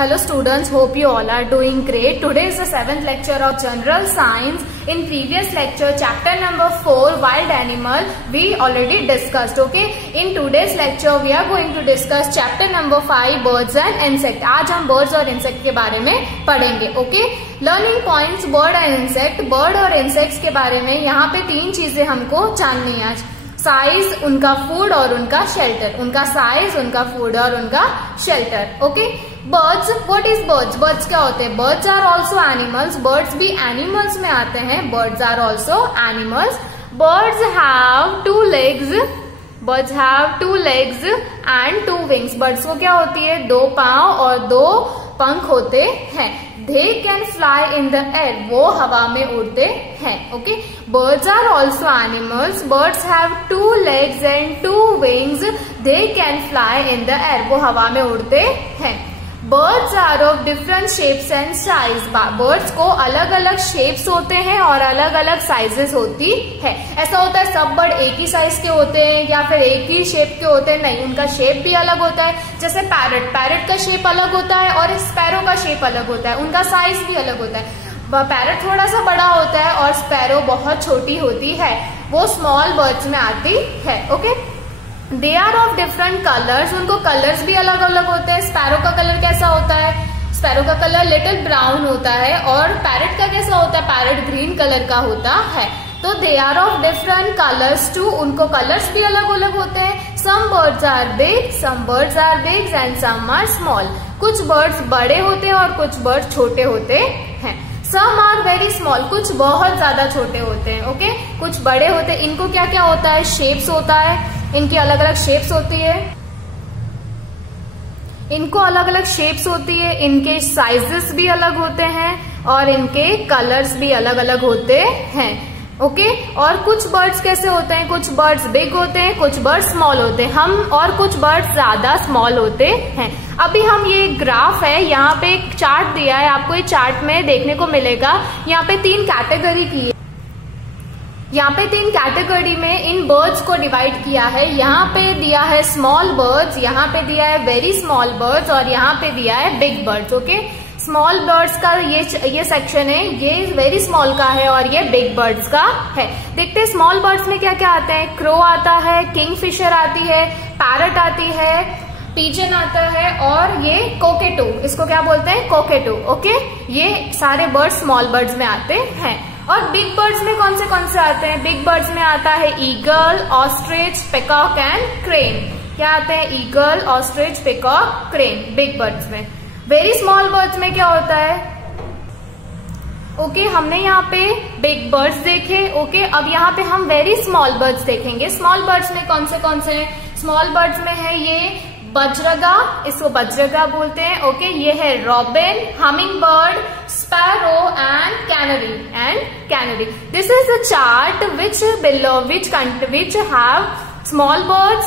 Hello students, hope you all are doing great. Today is the 7th lecture of General Science. In previous lecture, chapter number 4, Wild Animal, we already discussed, okay? In today's lecture, we are going to discuss chapter number 5, Birds and Insect. आज हम birds और insect के बारे में पढ़ेंगे, okay? Learning points, bird and insect. Bird और insects के बारे में यहाँ पे 3 चीजें हमको जाननी है आज. साइज, उनका फूड और उनका शेल्टर. उनका साइज, उनका फूड और उनका shelter. Okay. Birds, what is birds? Birds क्या होते हैं? Birds are also animals. Birds भी एनिमल्स में आते हैं. Birds are also animals. Birds have 2 legs. Birds have 2 legs and 2 wings. Birds को क्या होती है? 2 पांव और 2 पंख होते हैं. They can fly in the air. वो हवा में उड़ते हैं. Okay. Birds are also animals. Birds have 2 legs and 2 wings. They can fly in the air. वो हवा में उड़ते हैं. Birds are of different shapes and size. Birds को अलग अलग shapes होते हैं और अलग अलग sizes होती है. ऐसा होता है सब बर्ड एक ही साइज के होते हैं या फिर एक ही शेप के होते हैं? नहीं, उनका शेप भी अलग होता है. जैसे पैरट का शेप अलग होता है और स्पैरो का शेप अलग होता है. उनका साइज भी अलग होता है. पैरट थोड़ा सा बड़ा होता है और स्पैरो बहुत छोटी होती है. वो स्मॉल बर्ड्स में आती है. Okay. They are of different colours. उनको कलर्स भी अलग अलग होते हैं. स्पैरो का कलर कैसा होता है? स्पैरो का कलर लिटिल ब्राउन होता है. और पैरट का कैसा होता है? पैरट ग्रीन कलर का होता है. तो they are of different colours too. उनको कलर्स भी अलग अलग होते हैं. Some birds are big, some birds are big and some are small. कुछ बर्ड्स बड़े होते हैं और कुछ बर्ड्स छोटे होते हैं. Some are very small. कुछ बहुत ज्यादा छोटे होते हैं. ओके. कुछ बड़े होते हैं. इनको क्या क्या होता है? शेप्स होता है. इनकी अलग अलग शेप्स होती है. इनको अलग अलग शेप्स होती है. इनके साइजेस भी अलग होते हैं और इनके कलर्स भी अलग अलग होते हैं. ओके. और कुछ बर्ड्स कैसे होते हैं? कुछ बर्ड्स बिग होते हैं, कुछ बर्ड्स स्मॉल होते हैं. और कुछ बर्ड्स ज्यादा स्मॉल होते हैं. अभी हम ये ग्राफ है, यहाँ पे एक चार्ट दिया है आपको. ये चार्ट में देखने को मिलेगा. यहाँ पे 3 कैटेगरी की है. यहाँ पे 3 कैटेगरी में इन बर्ड्स को डिवाइड किया है. यहाँ पे दिया है स्मॉल बर्ड्स, यहाँ पे दिया है वेरी स्मॉल बर्ड्स और यहाँ पे दिया है big birds. Okay. Small birds का ये सेक्शन है, ये वेरी स्मॉल का है और ये बिग बर्ड्स का है. देखते हैं स्मॉल बर्ड्स में क्या क्या आता है. क्रो आता है, किंगफिशर आती है, पैरट आती है, पिजन आता है और ये कोकेटो. इसको क्या बोलते हैं? कोकेटो. ओके. ये सारे बर्ड्स स्मॉल बर्ड्स में आते हैं. और बिग बर्ड्स में कौन से आते हैं? बिग बर्ड्स में आता है eagle, ostrich, peacock and crane. क्या आते हैं? Eagle, ostrich, peacock, crane. Big birds में. वेरी स्मॉल बर्ड्स में क्या होता है? ओके. हमने यहाँ पे बिग बर्ड्स देखे. ओके. अब यहाँ पे हम वेरी स्मॉल बर्ड्स देखेंगे. स्मॉल बर्ड्स में कौन से हैं? स्मॉल बर्ड्स में है ये बजरगा, इसको बजरगा बोलते हैं. ओके. ये है robin, humming bird, sparrow and canary. This is the chart which have small birds,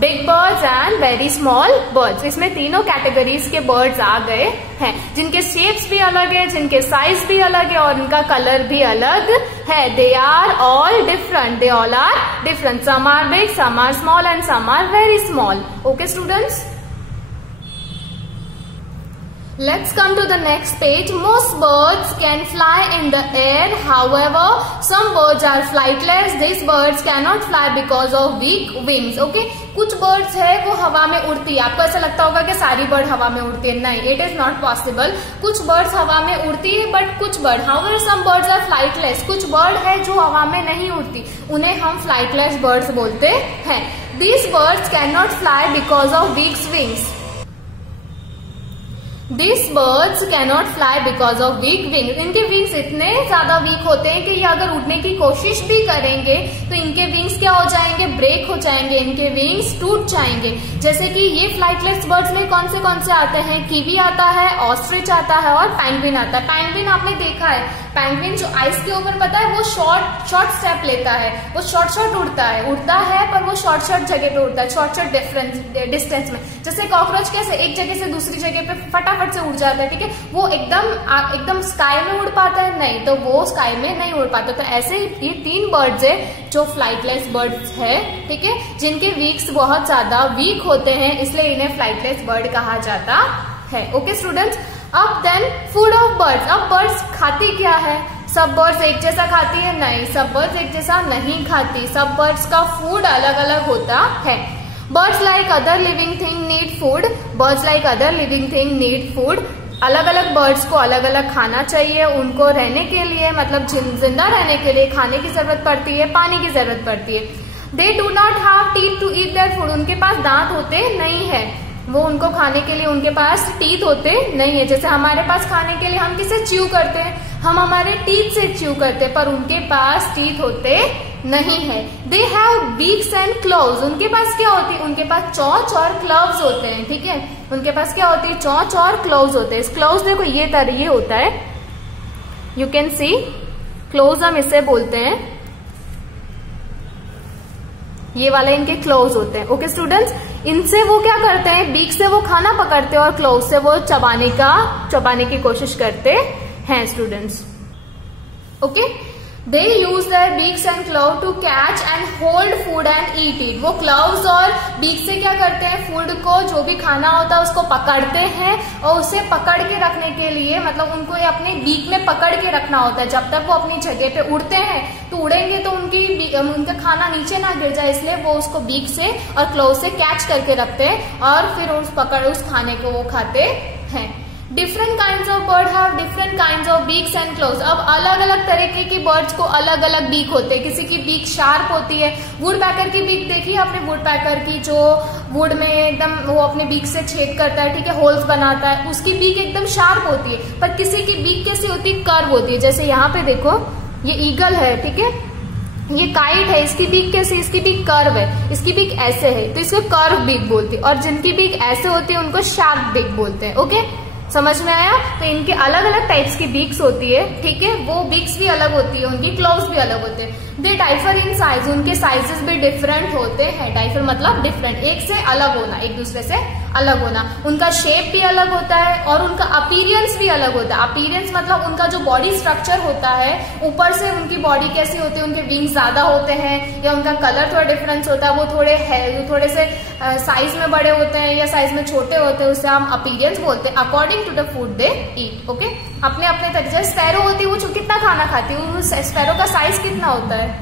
big birds and very small birds. इसमें तीनों कैटेगरीज के बर्ड्स आ गए हैं जिनके शेप्स भी अलग है, जिनके साइज भी अलग है और इनका कलर भी अलग है. They are all different. They all are different. Some are big, some are small and some are very small. Okay students? Let's come to the next page. Most birds can fly in the air. However, some birds are flightless. These birds cannot fly because of weak wings. Okay? कुछ birds है वो हवा में उड़ती है. आपको ऐसा लगता होगा कि सारी बर्ड हवा में उड़ती है. नहीं, इट इज नॉट पॉसिबल. कुछ बर्ड्स हवा में उड़ती है बट कुछ bird. However some birds are flightless. कुछ बर्ड है जो हवा में नहीं उड़ती, उन्हें हम फ्लाइटलेस बर्ड्स बोलते हैं. These birds cannot fly because of weak wings. These birds cannot fly because of weak wings. इनके विंग्स इतने ज्यादा वीक होते हैं कि ये अगर उड़ने की कोशिश भी करेंगे तो इनके विंग्स क्या हो जाएंगे? ब्रेक हो जाएंगे. इनके विंग्स टूट जाएंगे. जैसे कि ये फ्लाइटलेस बर्ड्स में कौन से आते हैं? कीवी आता है, ऑस्ट्रिच आता है और पेंगुइन आता है. पेंगुइन आपने देखा है. पेंगुइन जो आइस के ऊपर पता है वो शॉर्ट स्टेप लेता है. वो शॉर्ट उड़ता है पर वो शॉर्ट जगह पे उड़ता है, शॉर्ट डिस्टेंस में. जैसे कॉकरोच कैसे एक जगह से दूसरी जगह पे फटाफट से उड़ जाता है. ठीक है. वो एकदम स्काई में उड़ पाता है? नहीं, तो वो स्काई में नहीं उड़ पाता. तो ऐसे ही ये 3 बर्ड्स है जो फ्लाइटलेस बर्ड्स है. ठीक है. जिनके विंग्स बहुत ज्यादा वीक होते हैं, इसलिए इन्हें फ्लाइटलेस बर्ड कहा जाता है। ओके स्टूडेंट्स, अब देन फूड ऑफ बर्ड्स। अब बर्ड्स खाती क्या है? सब बर्ड्स एक जैसा खाती है? नहीं, सब बर्ड्स एक जैसा नहीं खाती। सब बर्ड्स का फूड अलग अलग होता है। Birds like other living thing need food. Birds like other living thing need food. अलग अलग बर्ड्स को अलग अलग खाना चाहिए। उनको रहने के लिए, मतलब जिंदा रहने के लिए खाने की जरूरत पड़ती है, पानी की जरूरत पड़ती है। They do not have teeth to eat their food. उनके पास दांत होते नहीं है, वो उनको खाने के लिए उनके पास टीथ होते नहीं है। जैसे हमारे पास खाने के लिए हम किसे च्यू करते हैं? हम हमारे टीथ से च्यू करते हैं, पर उनके पास टीथ होते नहीं है। They have beaks and cloves. उनके पास क्या होती है? उनके पास चोंच और क्लव्स होते हैं। ठीक है, उनके पास क्या होती है? चोंच और क्लोव्स होते हैं। क्लोव्स देखो ये होता है, यू कैन सी क्लोव्स हम इसे बोलते हैं, ये वाले इनके क्लोव्स होते हैं। ओके स्टूडेंट्स, इनसे वो क्या करते हैं? बीक से वो खाना पकड़ते हैं और क्लोव्स से वो चबाने की कोशिश करते हैं students. Okay, they use their beaks and claw to catch and hold food and eat it. वो क्लव्स और बीक से क्या करते हैं? फूड को, जो भी खाना होता है उसको पकड़ते हैं और उसे पकड़ के रखने के लिए, मतलब उनको ये अपने बीक में पकड़ के रखना होता है। जब तक वो अपनी जगह पे उड़ते हैं तो उड़ेंगे तो उनका खाना नीचे ना गिर जाए, इसलिए वो उसको बीक से और क्लव से कैच करके रखते हैं और फिर उस खाने को वो खाते हैं। Different kinds of bird have different kinds of beaks and cloves. अब अलग अलग तरीके की बर्ड्स को अलग अलग बीक होते हैं। किसी की बीक शार्प होती है। वुड पैकर की बीक देखिए आपने, वुड पैकर की जो वुड में एकदम वो अपने बीक से छेद करता है, ठीक है, होल्स बनाता है, उसकी बीक एकदम शार्प होती है। पर किसी की बीक कैसी होती है? कर्व होती है। जैसे यहाँ पे देखो, ये ईगल है, ठीक है, ये काइट है, इसकी बीक कैसी? इसकी बीक कर्व है, इसकी बीक ऐसे है, तो इसको कर्व बीक बोलती है। और जिनकी बीक ऐसे होती है उनको शार्प बीक बोलते हैं। ओके, समझ में आया? तो इनके अलग अलग टाइप्स की बीक्स होती है, ठीक है, वो बीक्स भी अलग होती है, उनकी क्लोव्स भी अलग होते हैं। दे डाइफर इन साइज। उनके साइजेस भी डिफरेंट होते हैं। डाइफर मतलब डिफरेंट, एक से अलग होना, एक दूसरे से अलग होना। उनका शेप भी अलग होता है और उनका अपीरियंस भी अलग होता है। अपीरियंस मतलब उनका जो बॉडी स्ट्रक्चर होता है, ऊपर से उनकी बॉडी कैसी होती है, उनके विंग्स ज्यादा होते हैं या उनका कलर थोड़ा डिफरेंस होता है, वो थोड़े से साइज में बड़े होते हैं या साइज में छोटे होते हैं, उसे हम अपीरियंस बोलते हैं। According to the food they eat. Okay, अपने अपने तरीके से। स्पैरो होती है, वो कितना खाना खाती है? स्पैरो का साइज कितना होता है?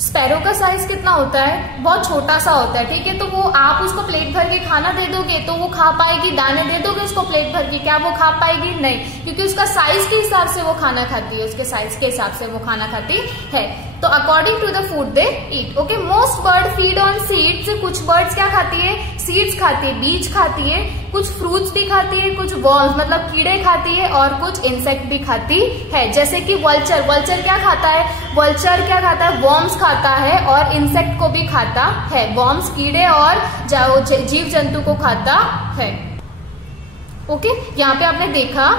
स्पैरो का साइज कितना होता है? बहुत छोटा सा होता है, ठीक है। तो वो आप उसको प्लेट भर के खाना दे दोगे तो वो खा पाएगी? दाने दे दोगे उसको प्लेट भर के, क्या वो खा पाएगी? नहीं, क्योंकि उसका साइज के हिसाब से वो खाना खाती है, उसके साइज के हिसाब से वो खाना खाती है। तो according to the food they eat. Okay, most bird feed on seeds. कुछ बर्ड्स क्या खाती है? सीड्स खाती है, बीज खाती है। कुछ फ्रूट्स भी खाती है, कुछ वर्म्स मतलब कीड़े खाती है और कुछ इंसेक्ट भी खाती है। जैसे कि वल्चर। वल्चर क्या खाता है? वल्चर क्या खाता है? वर्म्स खाता है और इंसेक्ट को भी खाता है। वर्म्स कीड़े और जीव जंतु को खाता है। ओके, यहाँ पे आपने देखा,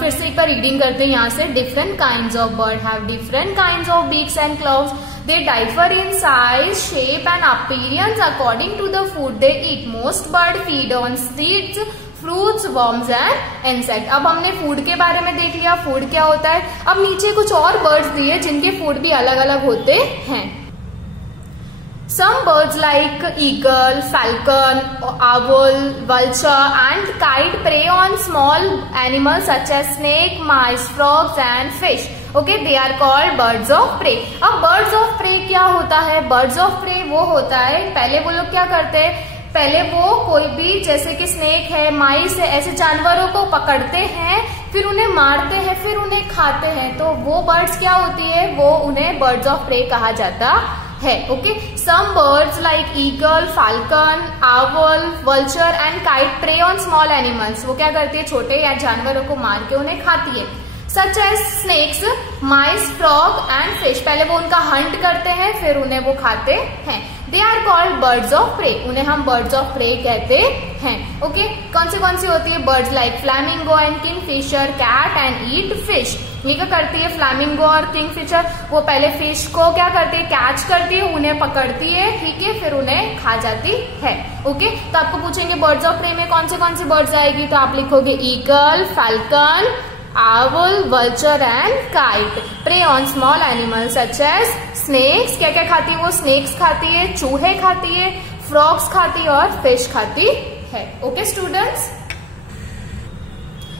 फिर से एक बार रीडिंग करते हैं यहाँ से। Different kinds of bird have different kinds of beaks and claws. They differ in size, shape and appearance according to the food they eat. Most bird feed on seeds, fruits, worms and insect. अब हमने food के बारे में देख लिया, food क्या होता है। अब नीचे कुछ और बर्ड्स दिए जिनके फूड भी अलग अलग होते हैं। Some birds like eagle, falcon, owl, vulture and kite prey on small animals such as snake, mice, frogs and fish. Okay, they are called birds of prey. अब birds of prey क्या होता है? Birds of prey वो होता है, पहले वो लोग क्या करते हैं, पहले वो कोई भी जैसे कि स्नेक है, माइस है, ऐसे जानवरों को पकड़ते हैं, फिर उन्हें मारते हैं, फिर उन्हें खाते हैं। तो वो बर्ड्स क्या होती है? वो उन्हें बर्ड्स ऑफ प्रे कहा जाता है। Okay, some birds like eagle, falcon, owl, vulture and kite prey on small animals. वो क्या करती है? छोटे या जानवरों को मार के उन्हें खाती है। Such as snakes, mice, frog and fish. पहले वो उनका हंट करते हैं, फिर उन्हें वो खाते हैं। They are called birds of prey. उन्हें हम बर्ड्स ऑफ प्रे कहते हैं। ओके, कौन सी होती है? Birds like flamingo and kingfisher, catch and eat fish. ये क्या करती है? फ्लैमिंगो और किंगफिशर वो पहले फिश को क्या करती है? कैच करती है, उन्हें पकड़ती है, ठीक है, फिर उन्हें खा जाती है। ओके, तो आपको पूछेंगे बर्ड्स ऑफ प्रे में कौन सी बर्ड्स आएगी, तो आप लिखोगे eagle, falcon, owl, vulture and kite prey on small animals such as snakes। क्या खाती है वो? स्नेक्स खाती है, चूहे खाती है, फ्रॉग्स खाती है और फिश खाती है। Okay students,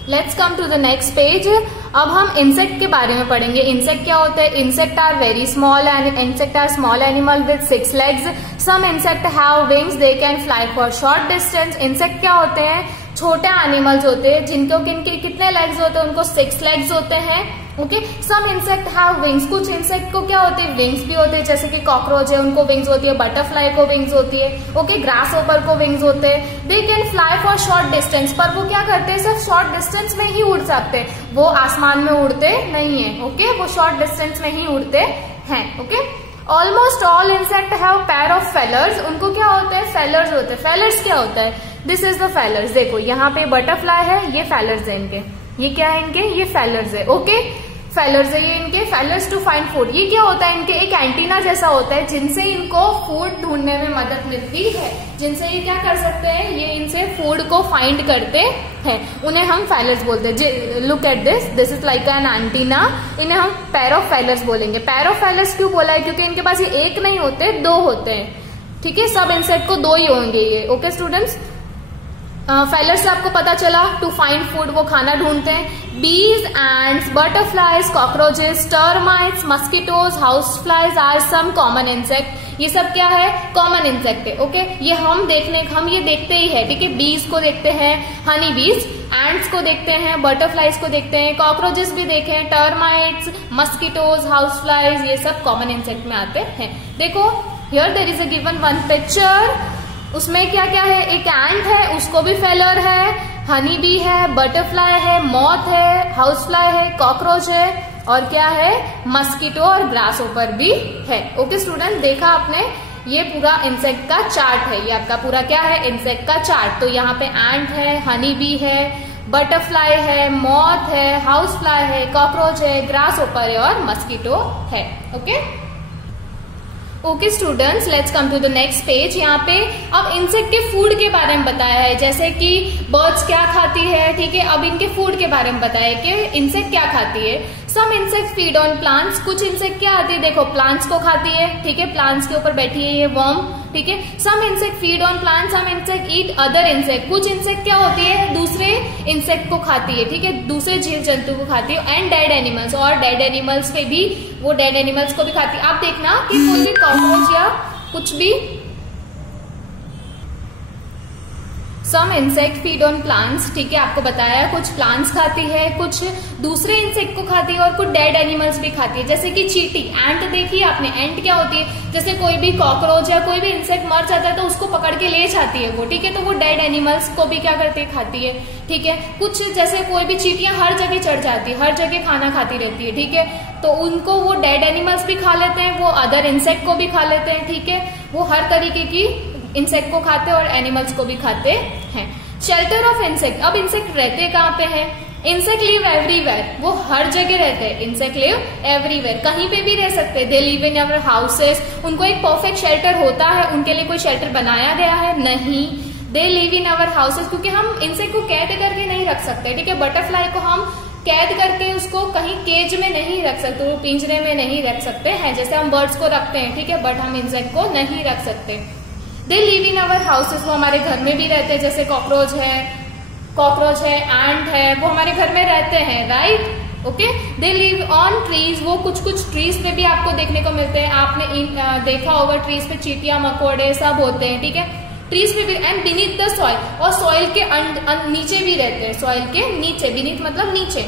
let's come to the next page. अब हम इंसेक्ट के बारे में पढ़ेंगे। इंसेक्ट क्या होता है? Insect are very small and insect are small animal with 6 legs। Some insect have wings, they can fly for short distance. Insect क्या होते हैं? छोटे एनिमल्स होते हैं जिनको किनके कितने लेग्स होते हैं? उनको 6 legs होते हैं। Okay, some insect have wings. कुछ इंसेक्ट को क्या होते हैं? विंग्स भी होते हैं, जैसे कि कॉकरोच है उनको विंग्स होती है, बटरफ्लाई को विंग्स होती है। ओके, ग्रास होपर को विंग्स होते हैं। दे can fly for short distance, पर वो क्या करते हैं? सिर्फ शॉर्ट डिस्टेंस में ही उड़ सकते हैं, वो आसमान में उड़ते नहीं है। ओके, वो शॉर्ट डिस्टेंस में ही उड़ते हैं। Okay, almost all insect have pair of failures. उनको क्या होते हैं? फेलर्स होते हैं। फेलर्स क्या होता है? This is the failures. देखो यहाँ पे बटरफ्लाई है, ये फेलर्स है इनके। ये क्या है इनके? ये फेलर्स है। ओके, फेलर्स है ये इनके। फेलर्स टू फाइंड फूड, ये क्या होता है इनके? एक एंटीना जैसा होता है जिनसे इनको फूड ढूंढने में मदद मिलती है, जिनसे ये क्या कर सकते हैं? ये इनसे फूड को फाइंड करते हैं, उन्हें हम फेलर्स बोलते हैं। Look at this, this is like an antenna, इन्हें हम पेयर ऑफ फेलर्स बोलेंगे। पेयर ऑफ फेलर्स क्यों बोला है? क्योंकि इनके पास ये एक नहीं होते, 2 होते हैं। ठीक है, सब इंसेक्ट को 2 ही होंगे ये। ओके स्टूडेंट्स, फेलर से आपको पता चला टू फाइंड फूड, वो खाना ढूंढते हैं। Bees, ants, butterflies, cockroaches, termites, mosquitoes, house flies are some common insect. ये सब क्या है? कॉमन इंसेक्ट है। ओके, ये हम ये देखते ही है। ठीक है, बीज को देखते हैं, हनी बीज, एंड्स को देखते हैं, बटरफ्लाइज को देखते हैं, कॉकरोचेस भी देखे हैं, टर्माइट्स, मस्किटोज, हाउस फ्लाइज, ये सब कॉमन इंसेक्ट में आते हैं। देखो here there is a given one picture, उसमें क्या क्या है? एक एंट है, उसको भी फेलर है, हनी बी है, बटरफ्लाई है, मॉथ है, हाउस फ्लाई है, कॉकरोच है, और क्या है? मस्कीटो और ग्रास होपर भी है। ओके स्टूडेंट, देखा आपने, ये पूरा इंसेक्ट का चार्ट है। ये आपका पूरा क्या है? इंसेक्ट का चार्ट। तो यहाँ पे एंट है, हनी बी है, बटरफ्लाई है, मॉथ है, हाउस फ्लाई है, कॉकरोच है, ग्रास होपर है और मस्कीटो है। Okay okay students, let's come to the next page. यहाँ पे अब इंसेक्ट के फूड के बारे में बताया है, जैसे कि बर्ड्स क्या खाती है। ठीक है, अब इनके फूड के बारे में बताया कि इंसेक्ट क्या खाती है। Some insect feed on plants. कुछ इंसेक्ट क्या आती है? देखो प्लांट्स को खाती है। ठीक है, प्लांट्स के ऊपर बैठी है ये वर्म। ठीक है, some insect feed on plants, some insect eat other insect. कुछ इंसेक्ट क्या होती है? दूसरे इंसेक्ट को खाती है। ठीक है, दूसरे जीव जंतु को खाती है। एंड डेड एनिमल्स, और डेड एनिमल्स पे भी, वो डेड एनिमल्स को भी खाती है। आप देखना कि कोई भी कॉकरोच या कुछ भी, some insect feed on plants. ठीक है, आपको बताया कुछ प्लांट्स खाती है, कुछ दूसरे इंसेक्ट को खाती है और कुछ डेड एनिमल्स भी खाती है, जैसे कि चींटी। एंट देखी आपने? एंट क्या होती है? जैसे कोई भी कॉकरोच या कोई भी इंसेक्ट मर जाता है तो उसको पकड़ के ले जाती है वो। ठीक है, तो वो डेड एनिमल्स को भी क्या करती है? खाती है। ठीक है, कुछ जैसे कोई भी चींटियां हर जगह चढ़ जाती है, हर जगह खाना खाती रहती है। ठीक है, तो उनको वो डेड एनिमल्स भी खा लेते हैं, वो अदर इंसेक्ट को भी खा लेते हैं। ठीक है, वो हर तरीके की इंसेक्ट को खाते हैं और एनिमल्स को भी खाते हैं। Shelter of insect. अब इंसेक्ट रहते कहाँ पे हैं? इंसेक्ट लिव एवरीवेयर, वो हर जगह रहते हैं। इंसेक्ट लिव एवरीवेयर, कहीं पे भी रह सकते हैं। They live in our houses, उनको एक परफेक्ट शेल्टर होता है। उनके लिए कोई शेल्टर बनाया गया है? नहीं। They live in our houses, क्योंकि हम इंसेक्ट को कैद करके नहीं रख सकते। ठीक है, बटरफ्लाई को हम कैद करके उसको कहीं केज में नहीं रख सकते, वो पिंजरे में नहीं रख सकते हैं, जैसे हम बर्ड्स को रखते हैं। ठीक है, बट हम इंसेक्ट को नहीं रख सकते। They live in our houses, वो हमारे घर में भी रहते हैं, जैसे कॉकरोच है, एंट है, वो हमारे घर में रहते हैं। Right, okay. They live on trees, वो कुछ ट्रीज पे भी आपको देखने को मिलते हैं। आपने देखा होगा ट्रीज पे चींटियां, मकोड़े सब होते हैं। ठीक है, ट्रीज पे भी। एंड बीनीथ द सॉइल, और सॉइल के नीचे भी रहते हैं। सॉइल के नीचे, बीनीथ मतलब नीचे,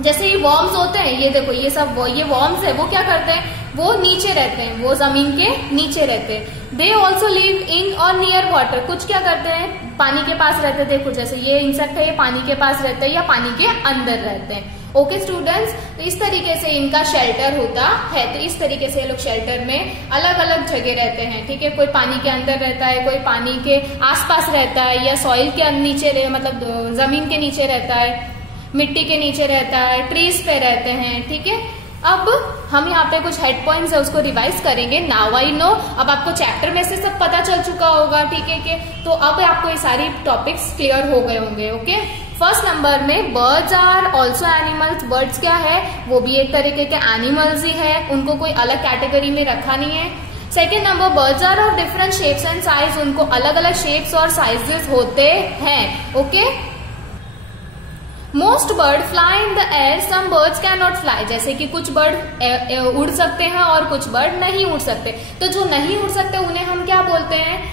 जैसे ये वर्म्स होते हैं, ये देखो ये सब ये वर्म्स है, वो क्या करते हैं? वो नीचे रहते हैं, वो जमीन के नीचे रहते हैं। दे ऑल्सो लिव इन और नियर वाटर, कुछ क्या करते हैं? पानी के पास रहते हैं। देखो जैसे ये इंसेक्ट है, ये पानी के पास रहते हैं या पानी के अंदर रहते हैं। ओके स्टूडेंट्स, तो इस तरीके से इनका शेल्टर होता है। तो इस तरीके से ये लोग शेल्टर में अलग अलग जगह रहते हैं। ठीक है, कोई पानी के अंदर रहता है, कोई पानी के आसपास रहता है, या सॉइल के नीचे मतलब जमीन के नीचे रहता है, मिट्टी के नीचे रहता है, ट्रीज पे रहते हैं। ठीक है, अब हम यहाँ पे कुछ हेड पॉइंट्स है उसको रिवाइज करेंगे। नाउ आई नो, अब आपको चैप्टर में से सब पता चल चुका होगा। ठीक है, कि तो अब आपको ये सारी टॉपिक्स क्लियर हो गए होंगे। ओके, फर्स्ट नंबर में birds are also animals. Birds क्या है? वो भी एक तरीके के एनिमल्स ही है, उनको कोई अलग कैटेगरी में रखा नहीं है। Second number, birds are of different shapes and size, उनको अलग अलग शेप्स और साइजेस होते हैं. Okay. Most bird fly in the air, some birds can not fly, जैसे कि कुछ बर्ड उड़ सकते हैं और कुछ बर्ड नहीं उड़ सकते. तो जो नहीं उड़ सकते उन्हें हम क्या बोलते हैं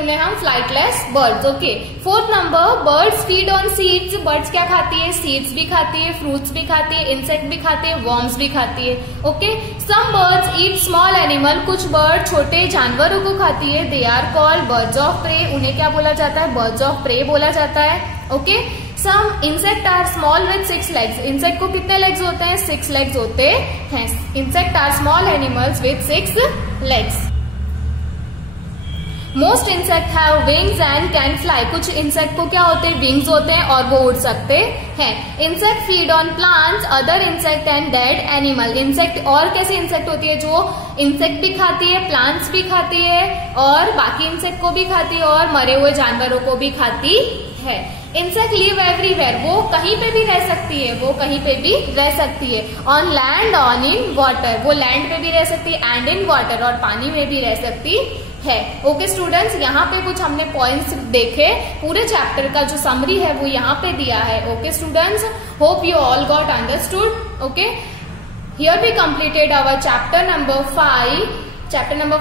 उन्हें हम flightless birds. Okay. Fourth number, birds feed on seeds, birds क्या खाती है? सीड्स भी खाती है, फ्रूट्स भी खाती है, इंसेक्ट भी खाती है, वर्म्स भी खाती है. Okay. Some birds eat small animal, कुछ बर्ड छोटे जानवरों को खाती है. They are called birds of prey, उन्हें क्या बोला जाता है? बर्ड्स ऑफ प्रे बोला जाता है. Okay. Some insect are small with 6 legs, insect को कितने लेग्स होते हैं? 6 legs होते हैं. Insect are small animals with 6 legs. Most insect have wings and can fly, कुछ इंसेक्ट को क्या होते हैं? विंग्स होते हैं और वो उड़ सकते हैं. Insect feed on plants, other insect and dead animal, insect और कैसे इंसेक्ट होती है? जो इंसेक्ट भी खाती है, प्लांट्स भी खाती है और बाकी इंसेक्ट को भी खाती है और मरे हुए जानवरों को भी खाती है. इंसेक्ट लिव एवरीवेयर, वो कहीं पे भी रह सकती है, on land, on in water, वो लैंड पे भी रह सकती है, एंड इन वाटर, और पानी में भी रह सकती है. ओके स्टूडेंट्स, यहाँ पे कुछ हमने पॉइंट्स देखे, पूरे चैप्टर का जो समरी है वो यहाँ पे दिया है. Okay students, hope you all got understood. Okay, here we completed our chapter number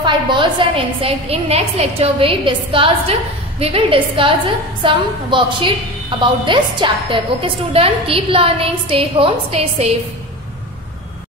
5, birds and insect. In next lecture we will discuss some worksheet about this chapter. Okay student, keep learning, stay home, stay safe.